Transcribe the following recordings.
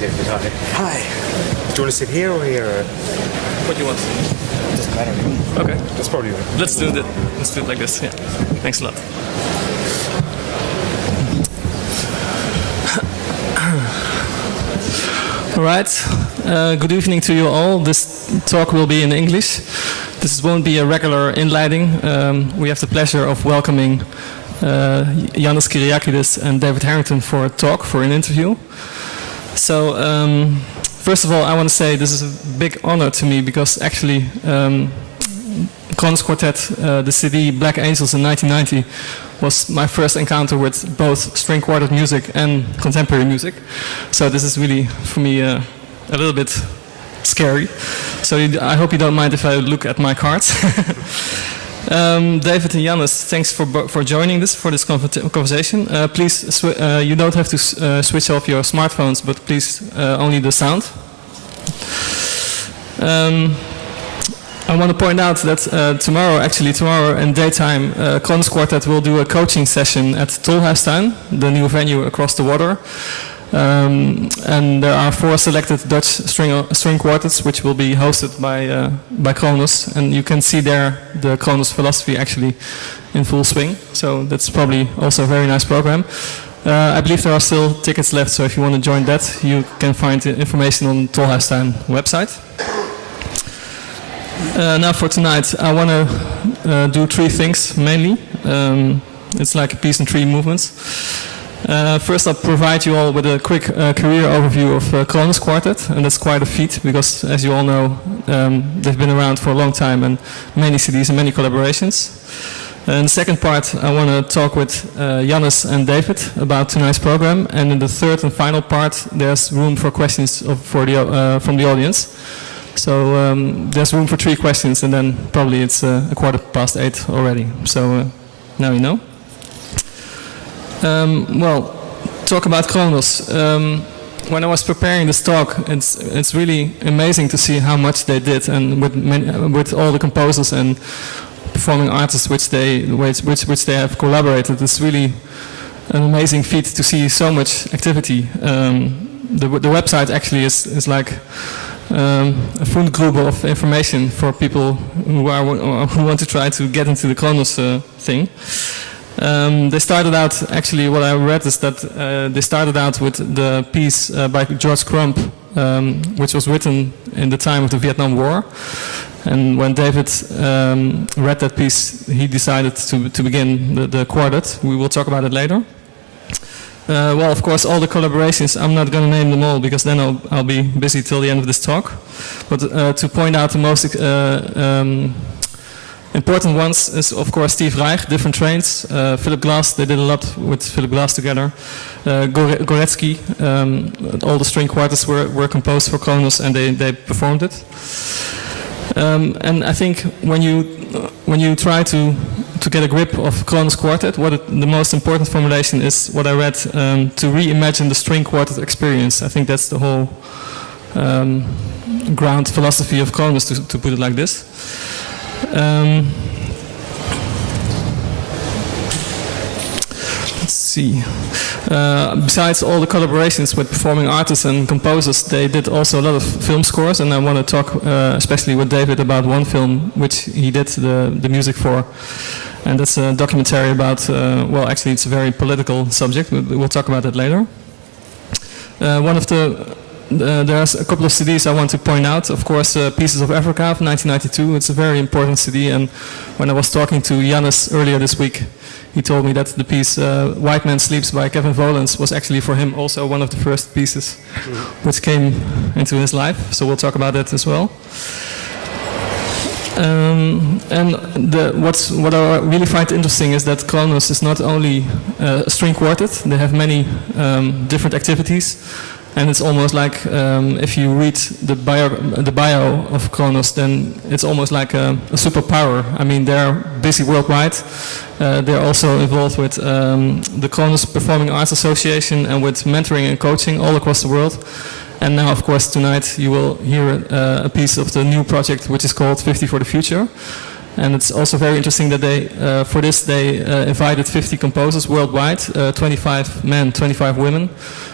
David. Hi. Hi. Do you want to sit here or here? What do you want? Doesn't matter to me. Okay. That's probably Let's do it like this. Yeah. Thanks a lot. All right. Good evening to you all. This talk will be in English. This won't be a regular inleiding. We have the pleasure of welcoming Yannis Kyriakidis and David Harrington for a talk, for an interview. So, first of all, I want to say this is a big honor to me because actually Kronos Quartet, the CD Black Angels in 1990, was my first encounter with both string quartet music and contemporary music. So this is really, for me, a little bit scary. So I hope you don't mind if I look at my cards. David and Yannis, thanks for joining for this conversation. Please, you don't have to switch off your smartphones, but please only the sound. I want to point out that tomorrow in daytime, Kronos Quartet will do a coaching session at Tolhuistuin, the new venue across the water. And there are 4 selected Dutch string quartets which will be hosted by Kronos, and you can see there the Kronos philosophy actually in full swing. So that's probably also a very nice program. I believe there are still tickets left, so if you want to join that, you can find information on the Tolhuistuin website. Now for tonight, I want to do 3 things mainly. It's like a peace in 3 movements. First, I'll provide you all with a quick career overview of Kronos Quartet, and that's quite a feat because, as you all know, they've been around for a long time and many CDs and many collaborations. In the second part, I want to talk with Yannis and David about tonight's program, and in the third and final part, there's room for questions from the audience. So there's room for 3 questions, and then probably it's 8:15 already. So now you know. Well, talk about Kronos. When I was preparing this talk, it's really amazing to see how much they did, and with all the composers and performing artists which they have collaborated. It's really an amazing feat to see so much activity. The website actually is like a Fundgrube of information for people who want to try to get into the Kronos thing. They started out, actually what I read is that they started out with the piece by George Crump, which was written in the time of the Vietnam War. And when David read that piece, he decided to begin the quartet. We will talk about it later. Well, of course, all the collaborations, I'm not going to name them all because then I'll be busy till the end of this talk. But to point out the most important ones is, of course, Steve Reich, Different Trains, Philip Glass, they did a lot with Philip Glass together, Goretsky, all the string quartets were composed for Kronos and they performed it. And I think when you try to get a grip of Kronos Quartet, the most important formulation is what I read, to reimagine the string quartet experience. I think that's the whole ground philosophy of Kronos, to put it like this. Let's see. Besides all the collaborations with performing artists and composers, they did also a lot of film scores, and I want to talk especially with David about one film which he did the music for, and that's a documentary about, well, actually it's a very political subject, we'll talk about that later. There's a couple of CDs I want to point out. Of course, Pieces of Africa of 1992. It's a very important CD, and when I was talking to Yannis earlier this week, he told me that the piece White Man Sleeps by Kevin Volans was actually for him also one of the first pieces which came into his life. So we'll talk about that as well. And what I really find interesting is that Kronos is not only a string quartet, they have many different activities. And it's almost like if you read the bio of Kronos, then it's almost like a superpower. I mean, they're busy worldwide. They're also involved with the Kronos Performing Arts Association and with mentoring and coaching all across the world. And now, of course, tonight you will hear a piece of the new project which is called 50 for the Future. And it's also very interesting that they, for this, they invited 50 composers worldwide, 25 men, 25 women,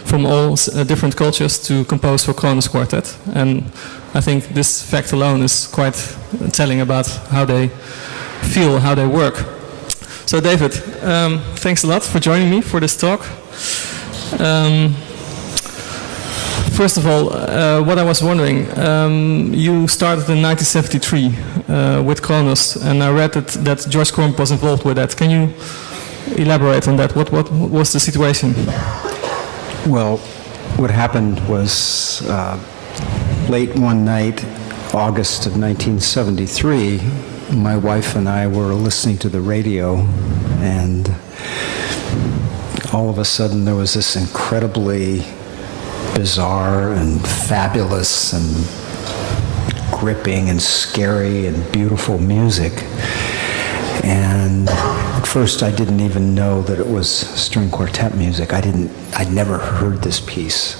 from all different cultures to compose for Kronos Quartet. And I think this fact alone is quite telling about how they feel, how they work. So David, thanks a lot for joining me for this talk. First of all, what I was wondering, you started in 1973 with Kronos, and I read that George Crumb was involved with that. Can you elaborate on that? What was the situation? Well, what happened was late one night, August of 1973, my wife and I were listening to the radio, and all of a sudden there was this incredibly bizarre and fabulous and gripping and scary and beautiful music. And at first I didn't even know that it was string quartet music. I'd never heard this piece.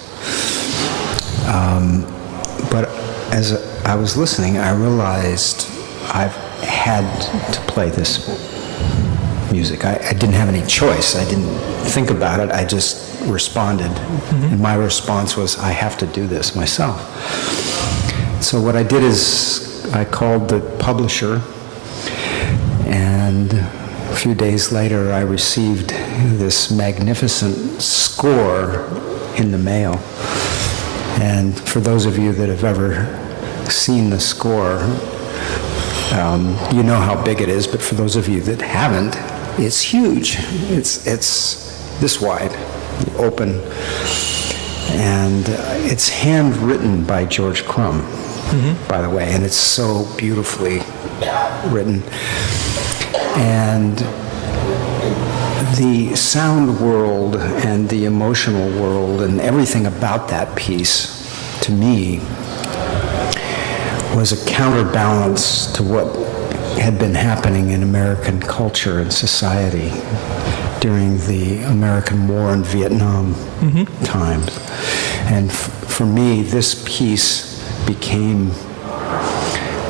But as I was listening, I realized I've had to play this music. I didn't have any choice. I didn't think about it. I just responded. Mm-hmm. And my response was, I have to do this myself. So what I did is I called the publisher, and a few days later I received this magnificent score in the mail. And for those of you that have ever seen the score, you know how big it is, but for those of you that haven't, it's huge. It's this wide, open, and it's handwritten by George Crumb, by the way, and it's so beautifully written. And the sound world and the emotional world and everything about that piece, to me, was a counterbalance to what had been happening in American culture and society during the American War and Vietnam times. And for me, this piece became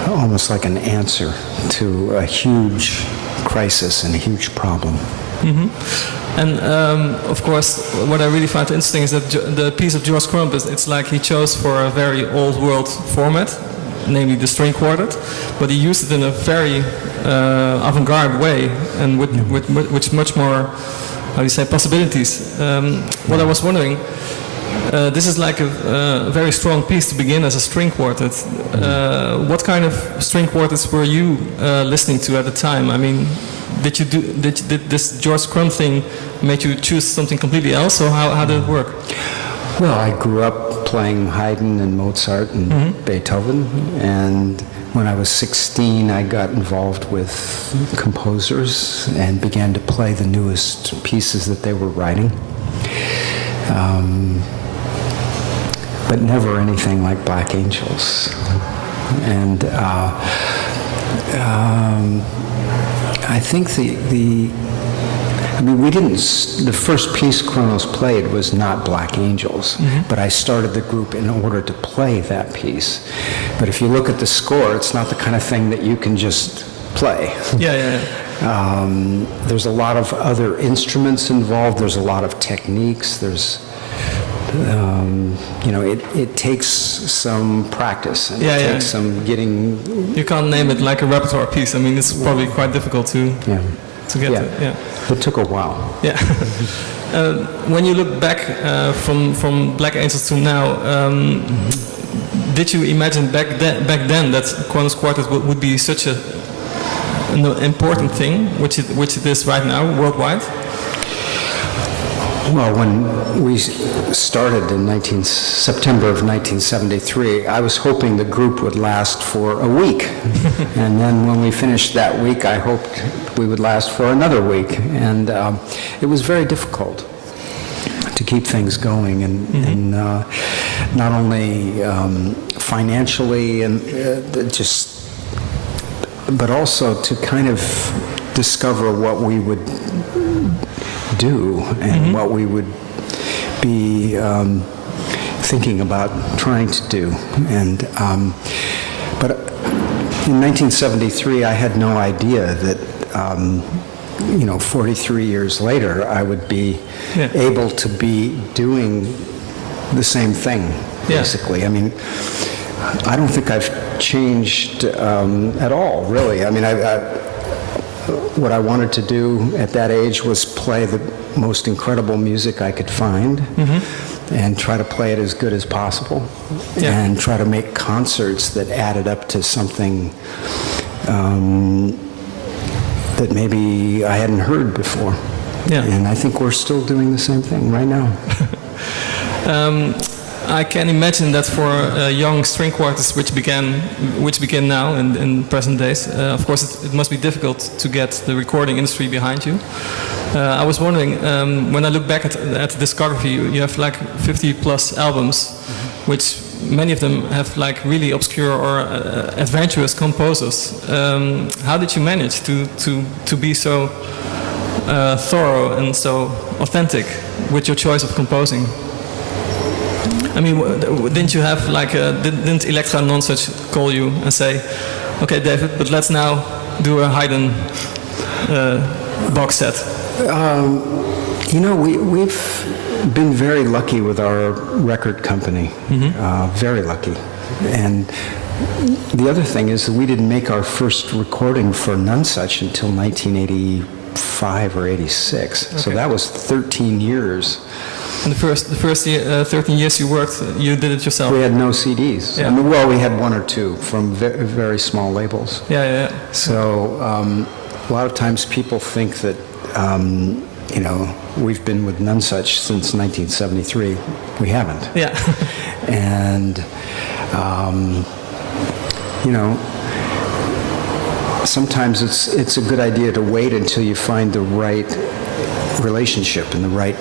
almost like an answer to a huge crisis and a huge problem. Mm-hmm. And of course, what I really find interesting is that the piece of George Crumb, it's like he chose for a very old world format, namely the string quartet, but he used it in a very avant-garde way and with much more, how do you say, possibilities. What I was wondering, this is like a very strong piece to begin as a string quartet. What kind of string quartets were you listening to at the time? I mean, did this George Crumb thing make you choose something completely else, or how did it work? Well, I grew up playing Haydn and Mozart and Beethoven, and when I was 16, I got involved with composers and began to play the newest pieces that they were writing. But never anything like Black Angels. And I think the first piece Kronos played was not Black Angels, but I started the group in order to play that piece. But if you look at the score, it's not the kind of thing that you can just play. Yeah. There's a lot of other instruments involved. There's a lot of techniques. There's it takes some practice, and it takes some getting. You can't name it like a repertoire piece. I mean, it's probably quite difficult to get to. Yeah. It took a while. Yeah. When you look back from Black Angels to now, did you imagine back then that Kronos Quartet would be such an important thing, which it is right now worldwide? Well, when we started in September of 1973, I was hoping the group would last for a week. And then when we finished that week, I hoped we would last for another week. And it was very difficult to keep things going, and not only financially and but also to kind of discover what we would do and what we would be thinking about trying to do. And but In 1973, I had no idea that, 43 years later, I would be able to be doing the same thing, basically. I mean, I don't think I've changed at all, really. I mean, what I wanted to do at that age was play the most incredible music I could find, and try to play it as good as possible, and try to make concerts that added up to something that maybe I hadn't heard before. And I think we're still doing the same thing right now. I can imagine that for young string quartets which begin now in present days, of course it must be difficult to get the recording industry behind you. I was wondering, when I look back at the discography, you have like 50 plus albums, which many of them have like really obscure or adventurous composers. How did you manage to be so thorough and so authentic with your choice of composing? I mean, didn't you have like, didn't Elektra Nonsuch call you and say, okay, David, but let's now do a Haydn box set? We've been very lucky with our record company, very lucky. And the other thing is that we didn't make our first recording for Nonsuch until 1985 or 86. Okay. So that was 13 years. And the first 13 years you worked, you did it yourself? We had no CDs. Yeah. I mean, well, we had one or two from very small labels. So a lot of times people think that, we've been with Nonsuch since 1973. We haven't. Yeah. And, sometimes it's a good idea to wait until you find the right relationship and the right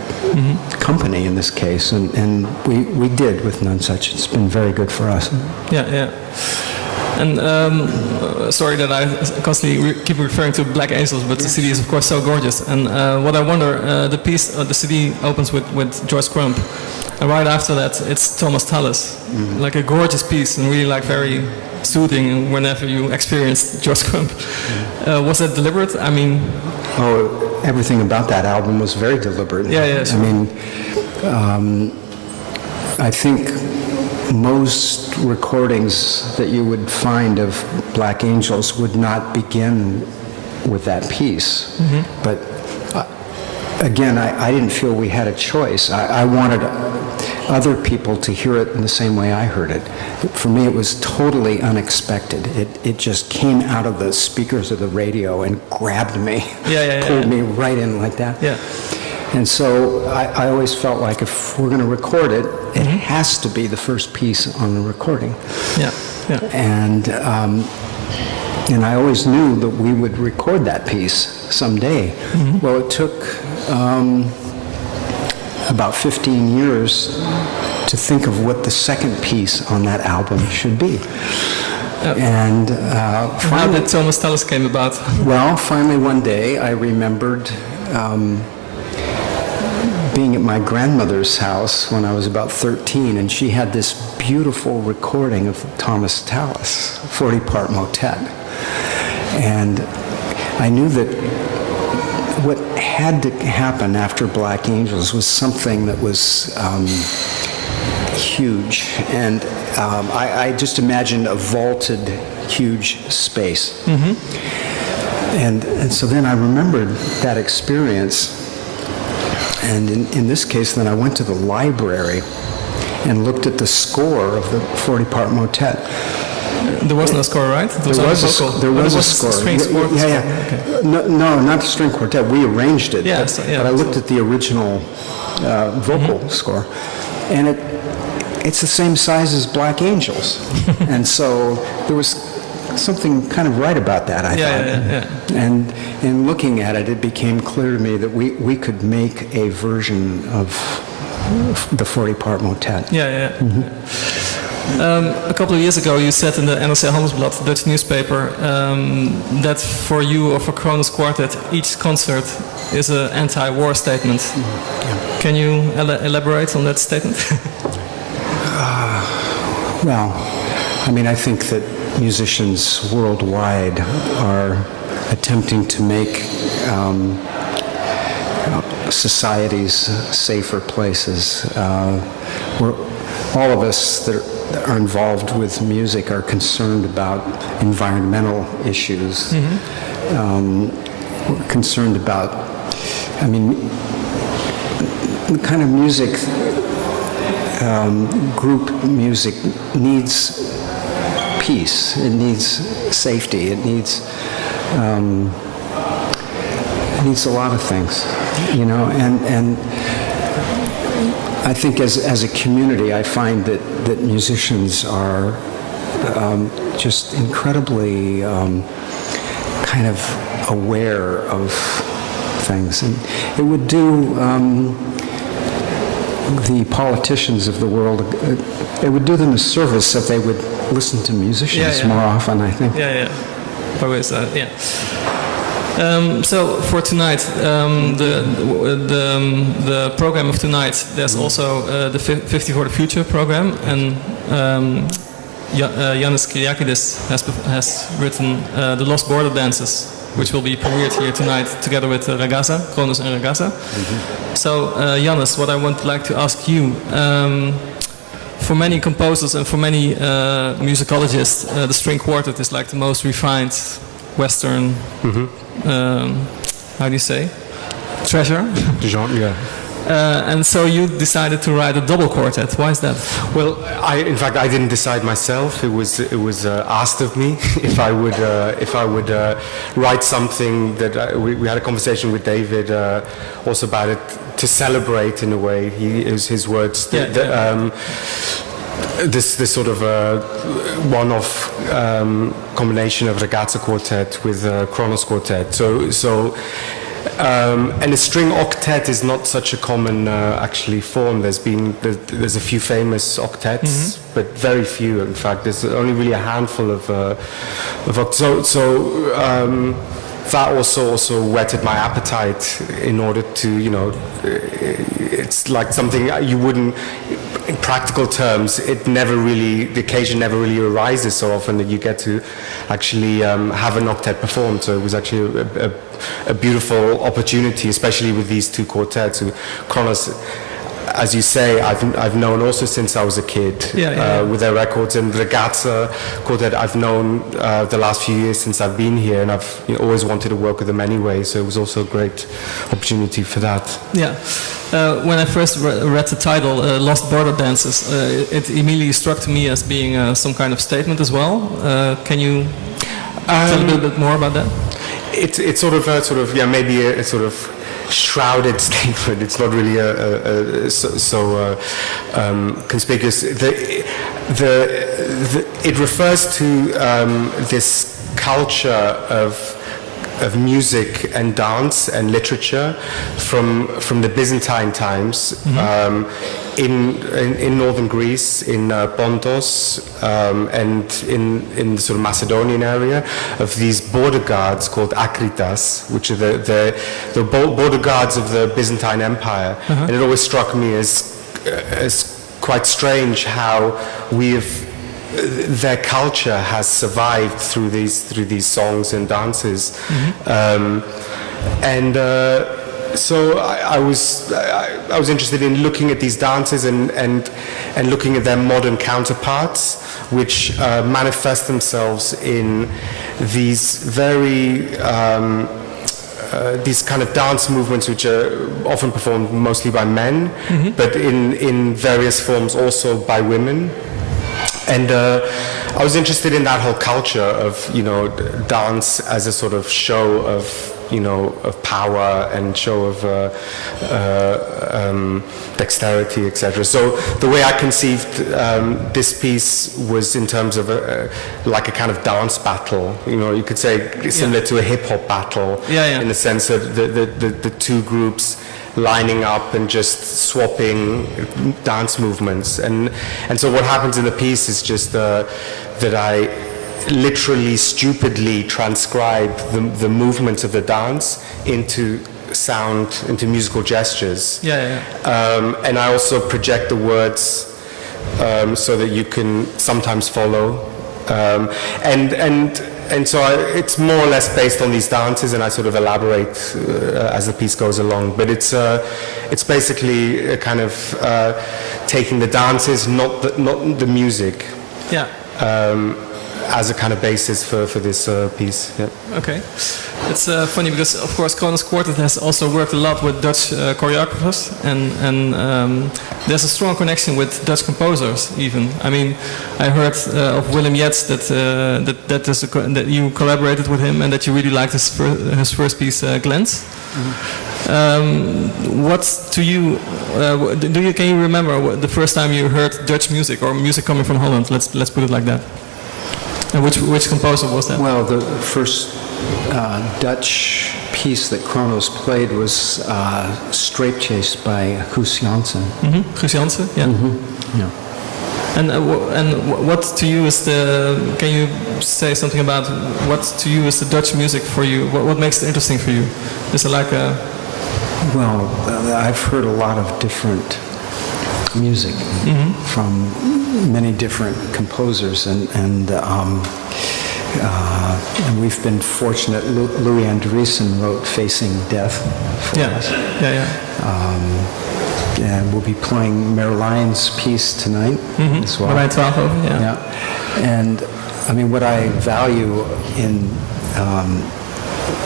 company in this case, and we did with Nonsuch. It's been very good for us. And sorry that I constantly keep referring to Black Angels, but the CD is of course so gorgeous. And what I wonder, the CD opens with George Crump, and right after that it's Thomas Tallis, like a gorgeous piece and really like very soothing whenever you experienced George Crump. Was that deliberate? I mean, everything about that album was very deliberate. Sure. I mean, I think most recordings that you would find of Black Angels would not begin with that piece. But again, I didn't feel we had a choice. I wanted other people to hear it in the same way I heard it. For me, it was totally unexpected. It just came out of the speakers of the radio and grabbed me, pulled me right in like that. And so I always felt like if we're going to record it, it has to be the first piece on the recording. And I always knew that we would record that piece someday. Well, it took about 15 years to think of what the second piece on that album should be. And how did Thomas Tallis came about? Well, finally one day I remembered being at my grandmother's house when I was about 13, and she had this beautiful recording of Thomas Tallis, 40-part motet. And I knew that what had to happen after Black Angels was something that was huge. And I just imagined a vaulted, huge space. And so then I remembered that experience. And in this case, then I went to the library and looked at the score of the 40-part motet. There was no score, right? There was a score. String quartet. Okay. No, not the string quartet. We arranged it. But I looked at the original vocal score, and it's the same size as Black Angels. And so there was something kind of right about that, I thought. And in looking at it, it became clear to me that we could make a version of the 40-part motet. A couple of years ago, you said in the NRC Handelsblad, the Dutch newspaper, that for you or for Kronos Quartet, each concert is an anti-war statement. Can you elaborate on that statement? Well, I mean, I think that musicians worldwide are attempting to make societies safer places. All of us that are involved with music are concerned about environmental issues. We're concerned about, I mean, the kind of music, group music needs peace, it needs safety, it needs a lot of things, you know, and I think as a community, I find that musicians are just incredibly kind of aware of things, and it would do the politicians of the world, it would do them a service if they would listen to musicians more often, I think. Always, yeah. So for tonight, the program of tonight, there's also the 50 for the Future program, and Yannis Kyriakidis has written The Lost Border Dances, which will be premiered here tonight together with Ragazza, Kronos and Ragazza. So Yannis, what I would like to ask you, for many composers and for many musicologists, the string quartet is like the most refined Western, how do you say, treasure? Genre, yeah. And so you decided to write a double quartet. Why is that? Well, in fact, I didn't decide myself. It was asked of me if I would write something that we had a conversation with David also about it, to celebrate in a way. It was his words. This sort of one-off combination of Ragazza quartet with Kronos quartet. And a string octet is not such a common actually form. There's a few famous octets, but very few. In fact, there's only really a handful of octets. That also whetted my appetite in order to, you know, it's like something you wouldn't, in practical terms, the occasion never really arises so often that you get to actually have an octet performed. So it was actually a beautiful opportunity, especially with these two quartets. Kronos, as you say, I've known also since I was a kid with their records, and Ragazza quartet I've known the last few years since I've been here, and I've always wanted to work with them anyway, so it was also a great opportunity for that. Yeah. When I first read the title, Lost Border Dances, it immediately struck me as being some kind of statement as well. Can you tell a little bit more about that? It's sort of maybe a sort of shrouded statement. It's not really so conspicuous. It refers to this culture of music and dance and literature from the Byzantine times, in northern Greece, in Pontus, and in the sort of Macedonian area, of these border guards called akritas, which are the border guards of the Byzantine Empire. And it always struck me as quite strange how their culture has survived through these songs and dances. So I was interested in looking at these dances and looking at their modern counterparts, which manifest themselves in these very these kind of dance movements, which are often performed mostly by men, but in various forms also by women. And I was interested in that whole culture of, you know, dance as a sort of show of, you know, of power and show of dexterity, etc. So the way I conceived this piece was in terms of like a kind of dance battle. You know, you could say similar to a hip hop battle, in the sense that the two groups lining up and just swapping dance movements. And so what happens in the piece is just that I literally stupidly transcribe the movements of the dance into sound, into musical gestures. And I also project the words so that you can sometimes follow And so it's more or less based on these dances, and I sort of elaborate as the piece goes along. But it's basically a kind of taking the dances, not the music, Yeah. as a kind of basis for this piece. Yeah. Okay. It's funny because, of course, Kronos Quartet has also worked a lot with Dutch choreographers, and there's a strong connection with Dutch composers. Even, I mean, I heard of Willem Jets that you collaborated with him and that you really liked his first piece, Glens. What to you? Can you remember the first time you heard Dutch music or music coming from Holland? Let's put it like that. And which composer was that? Well, the first Dutch piece that Kronos played was Strape Chase by Guus Janssen. Guus Janssen, yeah. Yeah. And what to you is the? Can you say something about what to you is the Dutch music for you? What makes it interesting for you? Is it like a? Well, I've heard a lot of different music from many different composers, and we've been fortunate. Louis Andriessen wrote "Facing Death" for us. And we'll be playing Merlijn's piece tonight as well. Merlijn 12, Yeah. And I mean, what I value in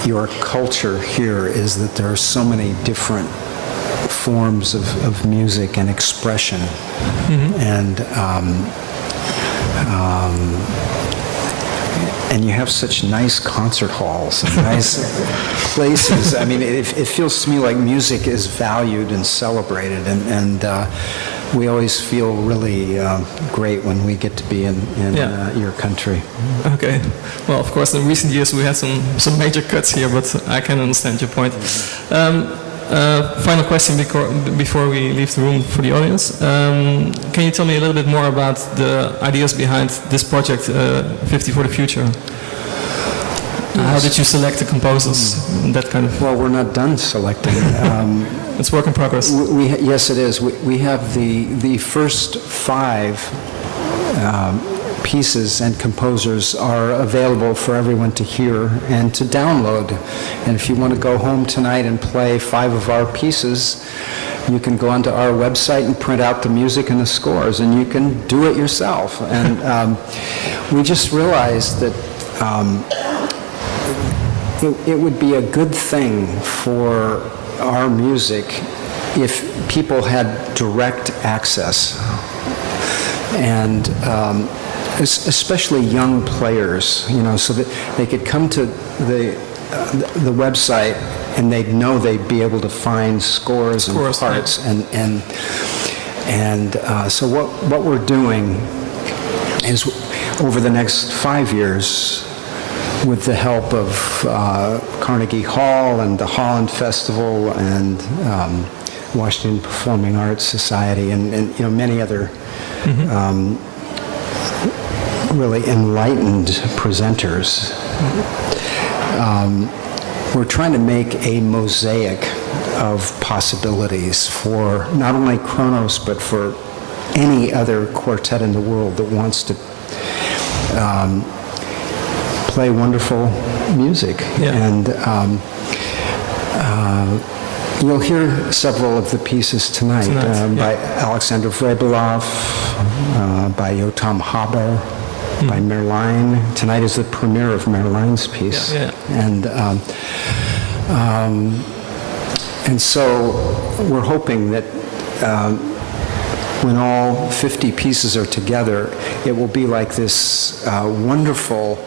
your culture here is that there are so many different forms of music and expression. And you have such nice concert halls and nice places. I mean, it feels to me like music is valued and celebrated, and we always feel really great when we get to be in your country. Okay. Well, of course, in recent years we had some major cuts here, but I can understand your point. Final question before we leave the room for the audience. Can you tell me a little bit more about the ideas behind this project, 50 for the Future? How did you select the composers? That kind of. Well, we're not done selecting. It's work in progress. Yes, it is. We have the first 5 pieces and composers are available for everyone to hear and to download. And if you want to go home tonight and play 5 of our pieces, you can go onto our website and print out the music and the scores, and you can do it yourself. And we just realized that it would be a good thing for our music if people had direct access, and especially young players, so that they could come to the website and they'd know they'd be able to find scores and parts. Yeah. And so what we're doing is, over the next 5 years, with the help of Carnegie Hall and the Holland Festival and Washington Performing Arts Society and many other really enlightened presenters, we're trying to make a mosaic of possibilities for not only Kronos but for any other quartet in the world that wants to play wonderful music. Yeah. And you'll hear several of the pieces tonight by Alexander Vrebalov, by Jotam Haber, by Merlijn. Tonight is the premiere of Merlijn's piece. Yeah. And so we're hoping that when all 50 pieces are together, it will be like this wonderful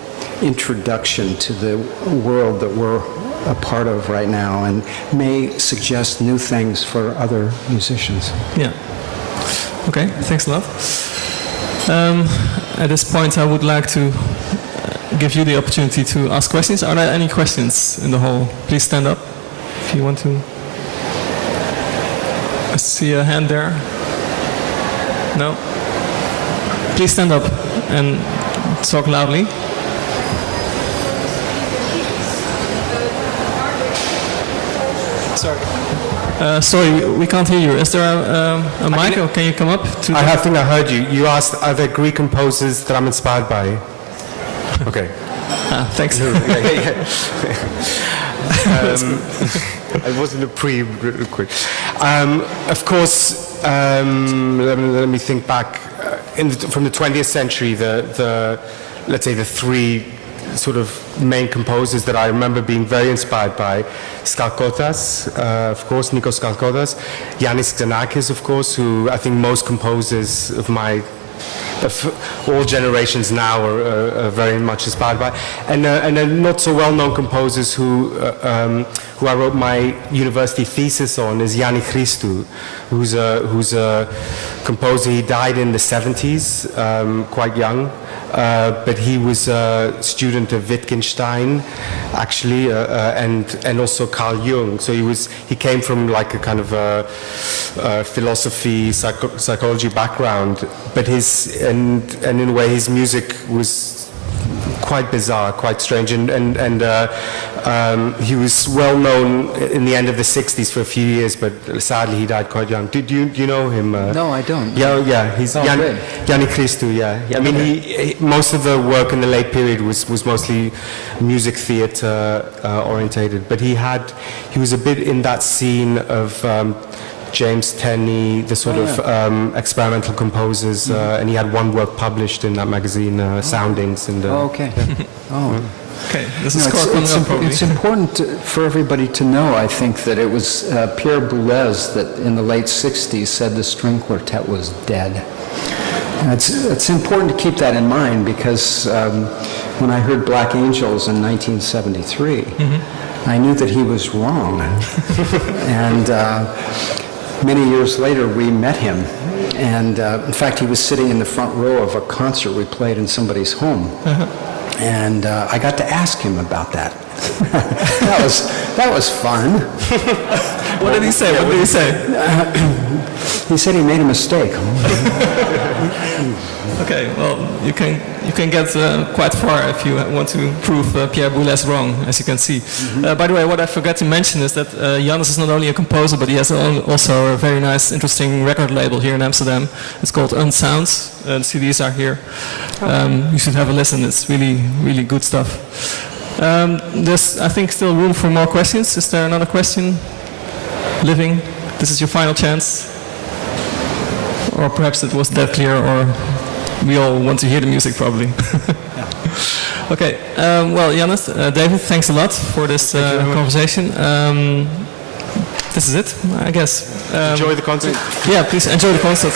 introduction to the world that we're a part of right now, and may suggest new things for other musicians. Yeah. Okay, thanks a lot. At this point, I would like to give you the opportunity to ask questions. Are there any questions in the hall? Please stand up if you want to. I see a hand there. No? Please stand up and talk loudly. Sorry, we can't hear you. Is there a mic, or can you come up? I think I heard you. You asked, are there Greek composers that I'm inspired by? Okay. Thanks. I wasn't a quick. Of course, let me think back. From the 20th century, let's say the three sort of main composers that I remember being very inspired by: Skalkotas, of course, Nikos Skalkotas, Yannis Xenakis, of course, who I think most composers of all generations now are very much inspired by, and not so well-known composers who I wrote my university thesis on is Yanni Christou, who's a composer. He died in the 70s, quite young. But he was a student of Wittgenstein, actually, and also Carl Jung. So he came from like a kind of a philosophy, psychology background. But in a way, his music was quite bizarre, quite strange, and he was well known in the end of the 60s for a few years, but sadly he died quite young. Do you know him? No, I don't. Yeah, he's Yanni Christou. Yeah. I mean, he most of the work in the late period was mostly music theatre orientated, but he was a bit in that scene of James Tenney, the sort of experimental composers, and he had one work published in that magazine, Soundings. And, okay. Okay, this is coming up probably. It's important for everybody to know, I think, that it was Pierre Boulez that in the late 60s said the string quartet was dead. And it's important to keep that in mind because when I heard Black Angels in 1973, I knew that he was wrong. And many years later, we met him. And in fact, he was sitting in the front row of a concert we played in somebody's home. And I got to ask him about that. that was fun. What did he say? What did he say? He said he made a mistake. Okay, well, you can get quite far if you want to prove Pierre Boulez wrong, as you can see. By the way, what I forgot to mention is that Yannis is not only a composer, but he has also a very nice, interesting record label here in Amsterdam. It's called Unsounds. The CDs are here. You should have a listen. It's really, really good stuff. There's, I think, still room for more questions. Is there another question? Living, this is your final chance. Or perhaps it was that clear, or we all want to hear the music, probably. Okay, well, Yannis, David, thanks a lot for this conversation. This is it, I guess. Enjoy the concert. Yeah, please enjoy the concert.